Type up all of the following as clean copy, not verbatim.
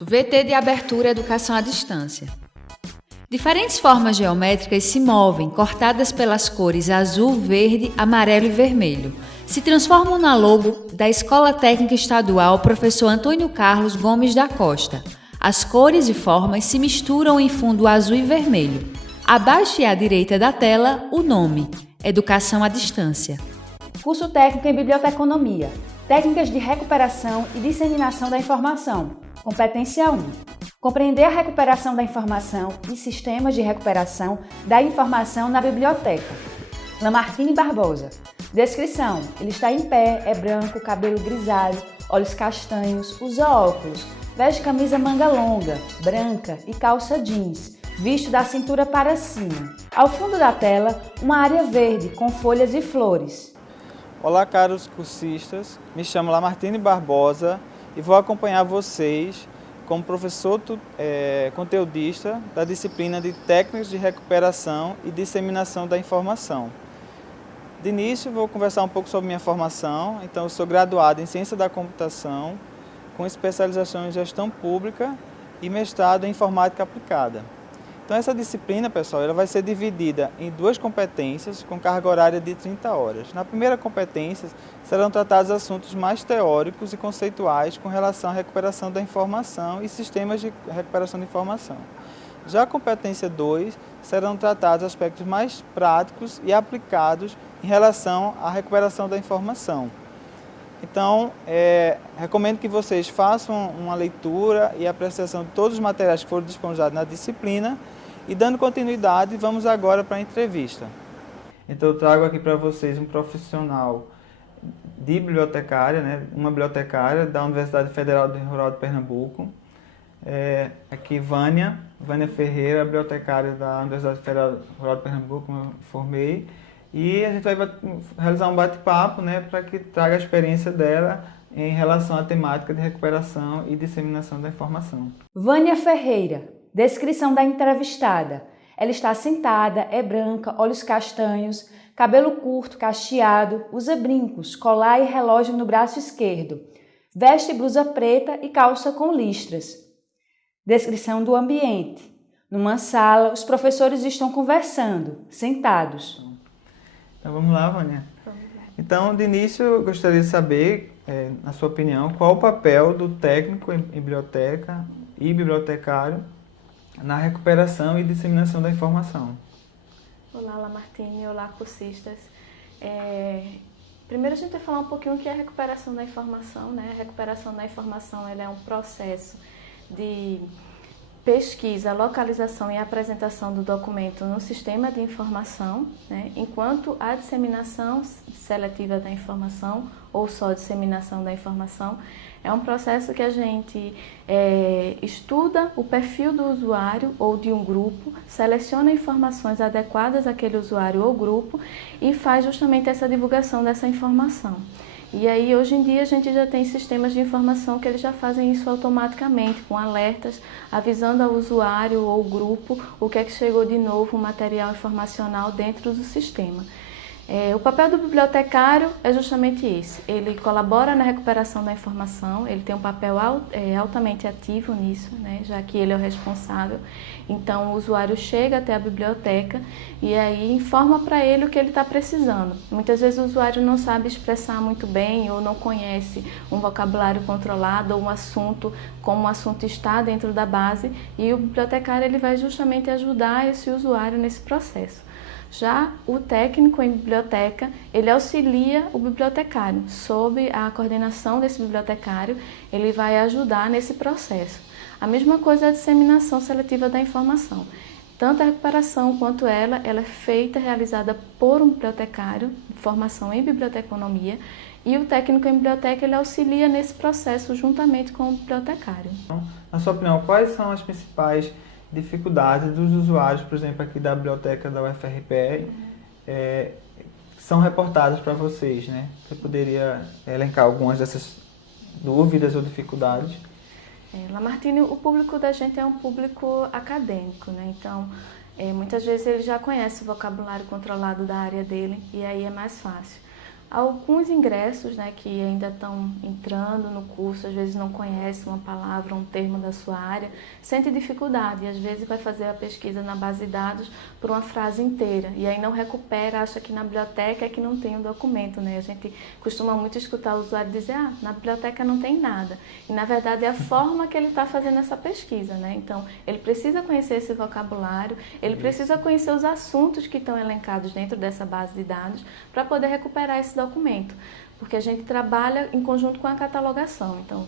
VT de abertura Educação à Distância. Diferentes formas geométricas se movem, cortadas pelas cores azul, verde, amarelo e vermelho. Se transformam na logo da Escola Técnica Estadual Professor Antônio Carlos Gomes da Costa. As cores e formas se misturam em fundo azul e vermelho. Abaixo e à direita da tela, o nome: Educação à Distância. Curso técnico em Biblioteconomia, Técnicas de Recuperação e Disseminação da Informação. Competência 1. Compreender a recuperação da informação e sistemas de recuperação da informação na biblioteca. Lamartine Barbosa. Descrição: ele está em pé, é branco, cabelo grisalho, olhos castanhos, usa óculos, veste camisa manga longa, branca e calça jeans, visto da cintura para cima. Ao fundo da tela, uma área verde com folhas e flores. Olá, caros cursistas, me chamo Lamartine Barbosa e vou acompanhar vocês como professor conteudista da disciplina de Técnicas de Recuperação e Disseminação da Informação. De início, vou conversar um pouco sobre minha formação. Então, eu sou graduado em Ciência da Computação, com especialização em Gestão Pública e mestrado em Informática Aplicada. Então, essa disciplina, pessoal, ela vai ser dividida em duas competências com carga horária de 30 horas. Na primeira competência, serão tratados assuntos mais teóricos e conceituais com relação à recuperação da informação e sistemas de recuperação de informação. Já a competência 2, serão tratados aspectos mais práticos e aplicados em relação à recuperação da informação. Então, recomendo que vocês façam uma leitura e apreciação de todos os materiais que foram disponibilizados na disciplina. E dando continuidade, vamos agora para a entrevista. Então, eu trago aqui para vocês um profissional de bibliotecária, uma bibliotecária da Universidade Federal Rural de Pernambuco. Aqui Vânia Ferreira, bibliotecária da Universidade Federal Rural de Pernambuco, como eu formei. E a gente vai realizar um bate-papo, para que traga a experiência dela em relação à temática de recuperação e disseminação da informação. Vânia Ferreira. Descrição da entrevistada. Ela está sentada, é branca, olhos castanhos, cabelo curto, cacheado, usa brincos, colar e relógio no braço esquerdo. Veste blusa preta e calça com listras. Descrição do ambiente. Numa sala, os professores estão conversando, sentados. Então vamos lá, Vânia. Então, de início, eu gostaria de saber, na sua opinião, qual o papel do técnico em biblioteca e bibliotecário na recuperação e disseminação da informação. Olá, Lamartine. Olá, cursistas. Primeiro a gente vai falar um pouquinho o que é a recuperação da informação. A recuperação da informação ela é um processo de pesquisa, localização e apresentação do documento no sistema de informação, enquanto a disseminação seletiva da informação ou só disseminação da informação é um processo que a gente estuda o perfil do usuário ou de um grupo, seleciona informações adequadas àquele usuário ou grupo e faz justamente essa divulgação dessa informação. E aí, hoje em dia, a gente já tem sistemas de informação que eles já fazem isso automaticamente, com alertas, avisando ao usuário ou grupo o que é que chegou de novo, o material informacional dentro do sistema. O papel do bibliotecário é justamente esse. Ele colabora na recuperação da informação, ele tem um papel altamente ativo nisso, já que ele é o responsável. Então, o usuário chega até a biblioteca e aí informa para ele o que ele está precisando. Muitas vezes o usuário não sabe expressar muito bem ou não conhece um vocabulário controlado ou um assunto, como o assunto está dentro da base, e o bibliotecário ele vai justamente ajudar esse usuário nesse processo. Já o técnico em biblioteca, ele auxilia o bibliotecário. Sob a coordenação desse bibliotecário, ele vai ajudar nesse processo. A mesma coisa é a disseminação seletiva da informação. Tanto a recuperação quanto ela é feita, realizada por um bibliotecário, de formação em biblioteconomia, e o técnico em biblioteca ele auxilia nesse processo juntamente com o bibliotecário. Na sua opinião, quais são as principais dificuldades dos usuários, por exemplo, aqui da biblioteca da UFRPE, são reportadas para vocês, Você poderia elencar algumas dessas dúvidas ou dificuldades? Lamartine, o público da gente é um público acadêmico, Então, muitas vezes ele já conhece o vocabulário controlado da área dele e aí é mais fácil. Alguns ingressos, né, que ainda estão entrando no curso, às vezes não conhecem uma palavra, um termo da sua área, sentem dificuldade e às vezes vai fazer a pesquisa na base de dados por uma frase inteira e aí não recupera, acha que na biblioteca é que não tem o documento, né? A gente costuma muito escutar o usuário dizer, na biblioteca não tem nada. E na verdade é a forma que ele está fazendo essa pesquisa, né? Então, ele precisa conhecer esse vocabulário, ele precisa conhecer os assuntos que estão elencados dentro dessa base de dados para poder recuperar esse documento, porque a gente trabalha em conjunto com a catalogação. Então,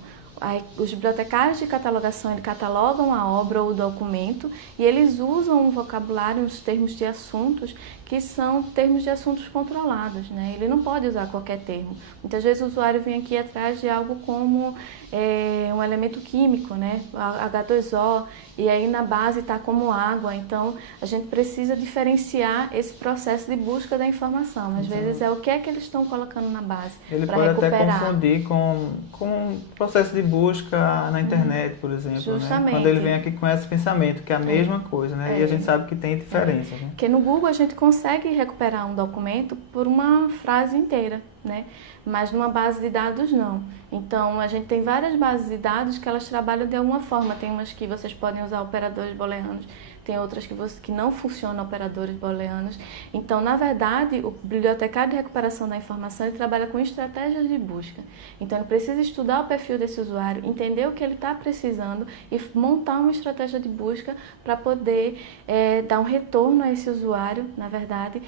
os bibliotecários de catalogação, eles catalogam a obra ou o documento e eles usam um vocabulário, uns termos de assuntos que são termos de assuntos controlados, né? Ele não pode usar qualquer termo. Muitas vezes o usuário vem aqui atrás de algo como um elemento químico, né? H2O, e aí na base está como água. Então, a gente precisa diferenciar esse processo de busca da informação. Às vezes é o que é que eles estão colocando na base para recuperar. Ele pode até confundir com o processo de busca na internet, por exemplo. Justamente. Né? Quando ele vem aqui com esse pensamento, que é a mesma coisa, né? E a gente sabe que tem diferença. Né? Porque no Google a gente consegue recuperar um documento por uma frase inteira, né? Mas numa base de dados não. Então, a gente tem várias bases de dados que elas trabalham de alguma forma. Tem umas que vocês podem usar operadores booleanos, tem outras que não funcionam operadores booleanos. Então, na verdade, o bibliotecário de recuperação da informação ele trabalha com estratégias de busca. Então, ele precisa estudar o perfil desse usuário, entender o que ele está precisando e montar uma estratégia de busca para poder dar um retorno a esse usuário, na verdade,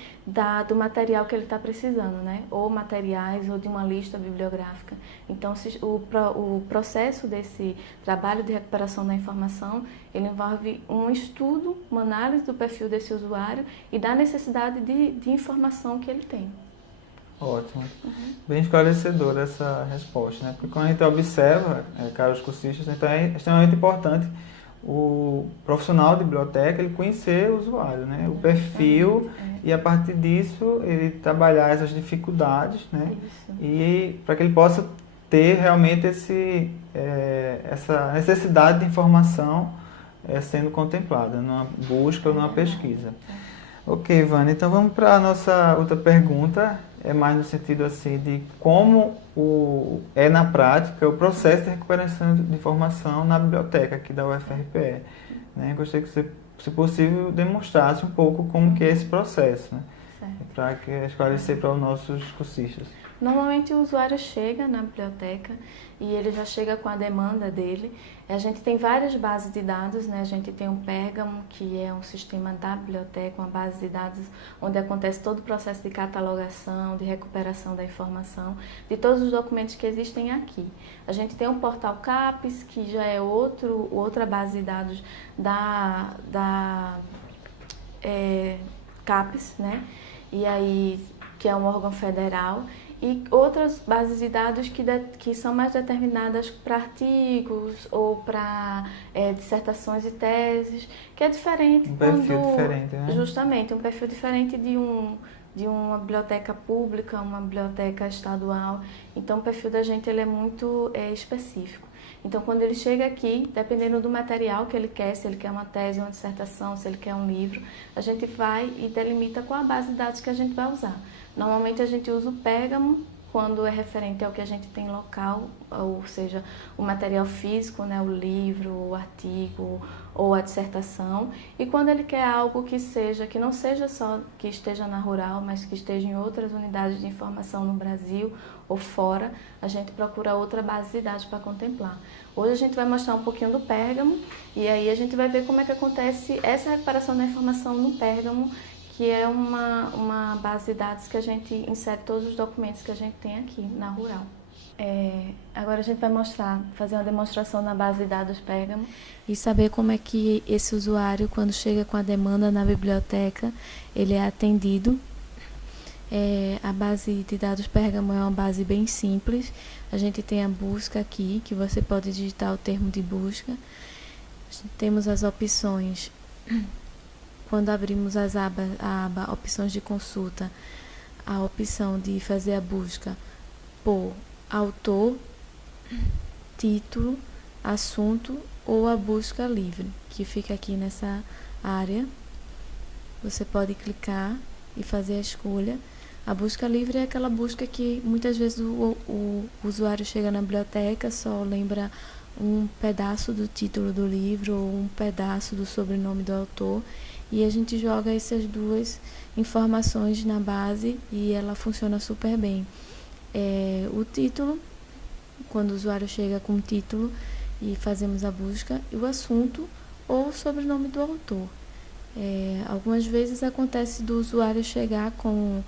do material que ele está precisando, né? Ou materiais, ou de uma lista bibliográfica. Então, o processo desse trabalho de recuperação da informação, ele envolve um estudo, uma análise do perfil desse usuário e da necessidade de informação que ele tem. Ótimo. Bem esclarecedora essa resposta, né? Porque quando a gente observa, caros cursistas, então é extremamente importante o profissional de biblioteca ele conhecer o usuário, né? O perfil e a partir disso ele trabalhar essas dificuldades, né? E para que ele possa ter realmente essa necessidade de informação sendo contemplada numa busca ou numa pesquisa. Ok, Vânia, então vamos para a nossa outra pergunta, é mais no sentido assim de como é na prática o processo de recuperação de informação na biblioteca aqui da UFRPE. Né? Gostaria que você, se possível, demonstrasse um pouco como que é esse processo, né? Para esclarecer para os nossos cursistas. Normalmente o usuário chega na biblioteca e ele já chega com a demanda dele. A gente tem várias bases de dados, né? A gente tem o Pérgamo, que é um sistema da biblioteca, uma base de dados onde acontece todo o processo de catalogação, de recuperação da informação, de todos os documentos que existem aqui. A gente tem o portal CAPES, que já é outra base de dados da CAPES, né? E aí, que é um órgão federal. E outras bases de dados que são mais determinadas para artigos ou para dissertações e teses, que é diferente. Um perfil diferente, né? Justamente, um perfil diferente de uma biblioteca pública, uma biblioteca estadual. Então, o perfil da gente ele é muito específico. Então, quando ele chega aqui, dependendo do material que ele quer, se ele quer uma tese, uma dissertação, se ele quer um livro, a gente vai e delimita qual a base de dados que a gente vai usar. Normalmente a gente usa o Pérgamo quando é referente ao que a gente tem local, ou seja, o material físico, né, o livro, o artigo ou a dissertação. E quando ele quer algo que não seja só que esteja na rural, mas que esteja em outras unidades de informação no Brasil ou fora, a gente procura outra base de dados para contemplar. Hoje a gente vai mostrar um pouquinho do Pérgamo e aí a gente vai ver como é que acontece essa recuperação da informação no Pérgamo, que é uma base de dados que a gente insere todos os documentos que a gente tem aqui na rural. Agora a gente vai fazer uma demonstração na base de dados Pérgamo e saber como é que esse usuário, quando chega com a demanda na biblioteca, ele é atendido. A base de dados Pérgamo é uma base bem simples. A gente tem a busca aqui, que você pode digitar o termo de busca. Temos as opções. Quando abrimos a aba opções de consulta, a opção de fazer a busca por autor, título, assunto ou a busca livre, que fica aqui nessa área. Você pode clicar e fazer a escolha. A busca livre é aquela busca que muitas vezes o usuário chega na biblioteca, só lembra um pedaço do título do livro ou um pedaço do sobrenome do autor, e a gente joga essas duas informações na base e ela funciona super bem. O título, quando o usuário chega com o título e fazemos a busca, e o assunto ou o sobrenome do autor. Algumas vezes acontece do usuário chegar com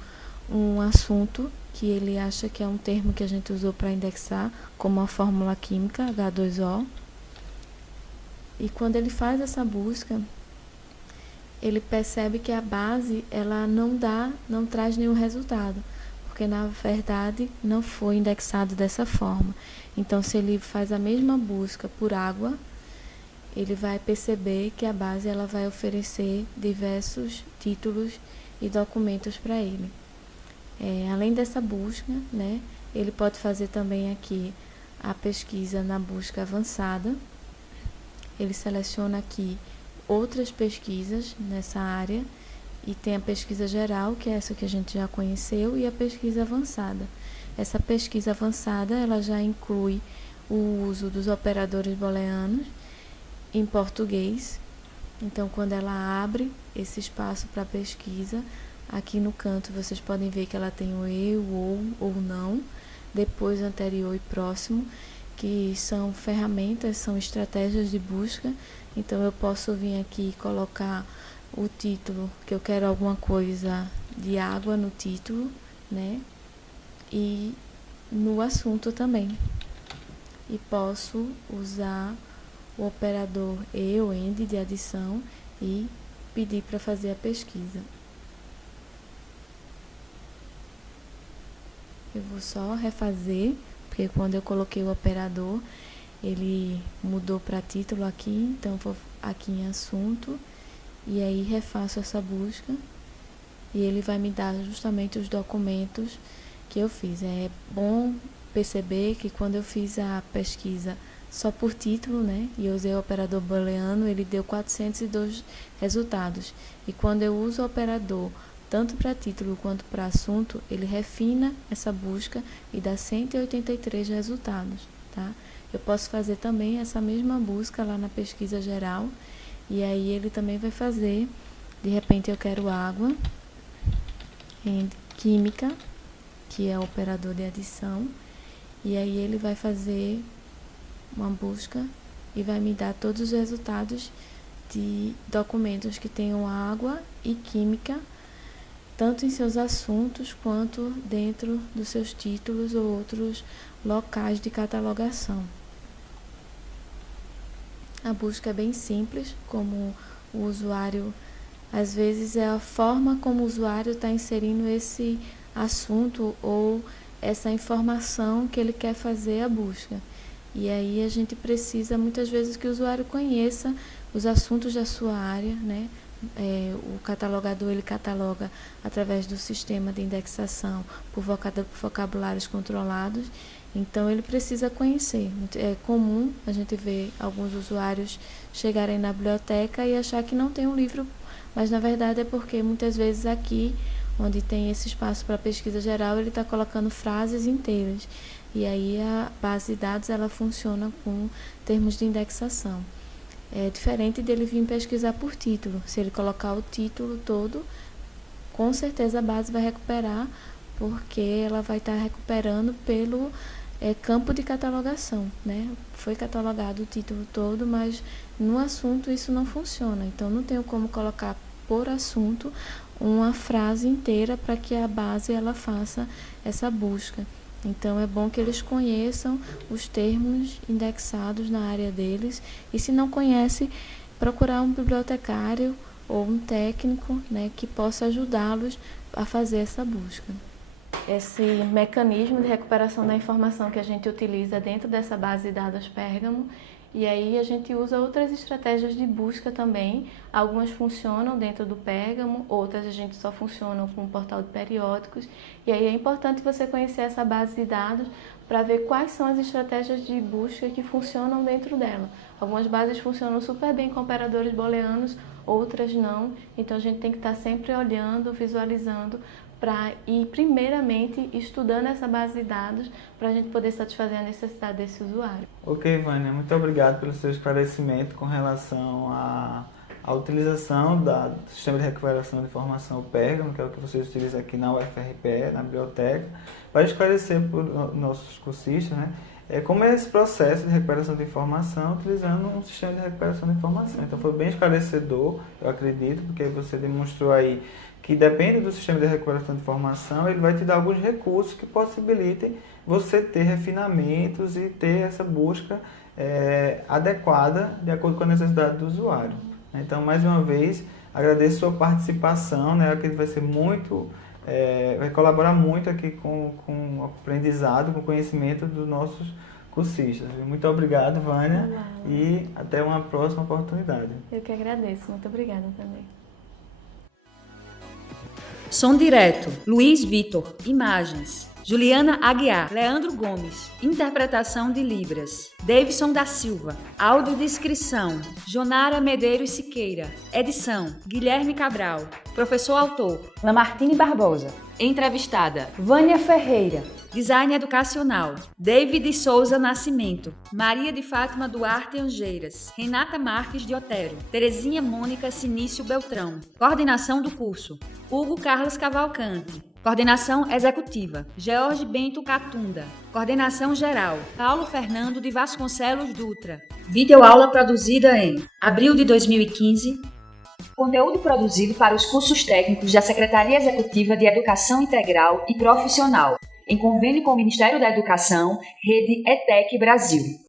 um assunto que ele acha que é um termo que a gente usou para indexar, como a fórmula química H2O, e quando ele faz essa busca, ele percebe que a base ela não traz nenhum resultado, porque na verdade não foi indexado dessa forma. Então, se ele faz a mesma busca por água, ele vai perceber que a base ela vai oferecer diversos títulos e documentos para ele. Além dessa busca, né, ele pode fazer também aqui a pesquisa na busca avançada. Ele seleciona aqui outras pesquisas nessa área e tem a pesquisa geral, que é essa que a gente já conheceu, e a pesquisa avançada. Essa pesquisa avançada ela já inclui o uso dos operadores booleanos em português. Então, quando ela abre esse espaço para pesquisa, aqui no canto vocês podem ver que ela tem o e, o ou não, depois anterior e próximo, que são ferramentas, são estratégias de busca. Então eu posso vir aqui e colocar o título, que eu quero alguma coisa de água no título, né? E no assunto também. E posso usar o operador e ou end de adição e pedir para fazer a pesquisa. Eu vou só refazer, porque quando eu coloquei o operador, ele mudou para título aqui, então eu vou aqui em assunto, e aí refaço essa busca, e ele vai me dar justamente os documentos que eu fiz. É bom perceber que quando eu fiz a pesquisa só por título, né, e eu usei o operador booleano, ele deu 402 resultados. E quando eu uso o operador tanto para título quanto para assunto, ele refina essa busca e dá 183 resultados, tá? Eu posso fazer também essa mesma busca lá na pesquisa geral, e aí ele também vai fazer, de repente eu quero água, em química, que é o operador de adição, e aí ele vai fazer uma busca e vai me dar todos os resultados de documentos que tenham água e química, tanto em seus assuntos quanto dentro dos seus títulos ou outros locais de catalogação. A busca é bem simples, como o usuário, às vezes é a forma como o usuário está inserindo esse assunto ou essa informação que ele quer fazer a busca. E aí a gente precisa muitas vezes que o usuário conheça os assuntos da sua área, né? O catalogador ele cataloga através do sistema de indexação por vocabulários controlados, então ele precisa conhecer. É comum a gente ver alguns usuários chegarem na biblioteca e achar que não tem um livro, mas na verdade é porque muitas vezes aqui, onde tem esse espaço para pesquisa geral, ele está colocando frases inteiras, e aí a base de dados ela funciona com termos de indexação. É diferente dele vir pesquisar por título. Se ele colocar o título todo, com certeza a base vai recuperar, porque ela vai estar recuperando pelo campo de catalogação, né? Foi catalogado o título todo, mas no assunto isso não funciona. Então não tenho como colocar por assunto uma frase inteira para que a base ela faça essa busca. Então, é bom que eles conheçam os termos indexados na área deles, e se não conhece, procurar um bibliotecário ou um técnico, né, que possa ajudá-los a fazer essa busca. Esse mecanismo de recuperação da informação que a gente utiliza dentro dessa base de dados Pérgamo, e aí a gente usa outras estratégias de busca também. Algumas funcionam dentro do Pérgamo, outras a gente só funciona com o portal de periódicos. E aí é importante você conhecer essa base de dados para ver quais são as estratégias de busca que funcionam dentro dela. Algumas bases funcionam super bem com operadores booleanos, outras não. Então a gente tem que estar sempre olhando, visualizando, para ir primeiramente estudando essa base de dados para a gente poder satisfazer a necessidade desse usuário. Ok, Vânia, muito obrigado pelo seu esclarecimento com relação à utilização do Sistema de Recuperação de Informação, o Pérgamo, que é o que vocês utilizam aqui na UFRPE, na biblioteca, vai esclarecer para os nossos cursistas, né, como é esse processo de recuperação de informação utilizando um sistema de recuperação de informação. Então foi bem esclarecedor, eu acredito, porque você demonstrou aí que depende do sistema de recuperação de informação, ele vai te dar alguns recursos que possibilitem você ter refinamentos e ter essa busca adequada de acordo com a necessidade do usuário. Então, mais uma vez, agradeço a sua participação, né, que vai ser muito, vai colaborar muito aqui com o aprendizado, com o conhecimento dos nossos cursistas. Muito obrigado, Vânia, e até uma próxima oportunidade. Eu que agradeço, muito obrigada também. Som direto, Luiz Vitor. Imagens, Juliana Aguiar, Leandro Gomes. Interpretação de Libras, Davidson da Silva. Audiodescrição, Jonara Medeiros Siqueira. Edição, Guilherme Cabral. Professor autor, Lamartine Barbosa. Entrevistada, Vânia Ferreira. Design educacional, David Souza Nascimento, Maria de Fátima Duarte Angeiras, Renata Marques de Otero, Terezinha Mônica Sinício Beltrão. Coordenação do curso, Hugo Carlos Cavalcante. Coordenação executiva, George Bento Catunda. Coordenação geral, Paulo Fernando de Vasconcelos Dutra. Videoaula produzida em abril de 2015. Conteúdo produzido para os cursos técnicos da Secretaria Executiva de Educação Integral e Profissional, em convênio com o Ministério da Educação, Rede ETEC Brasil.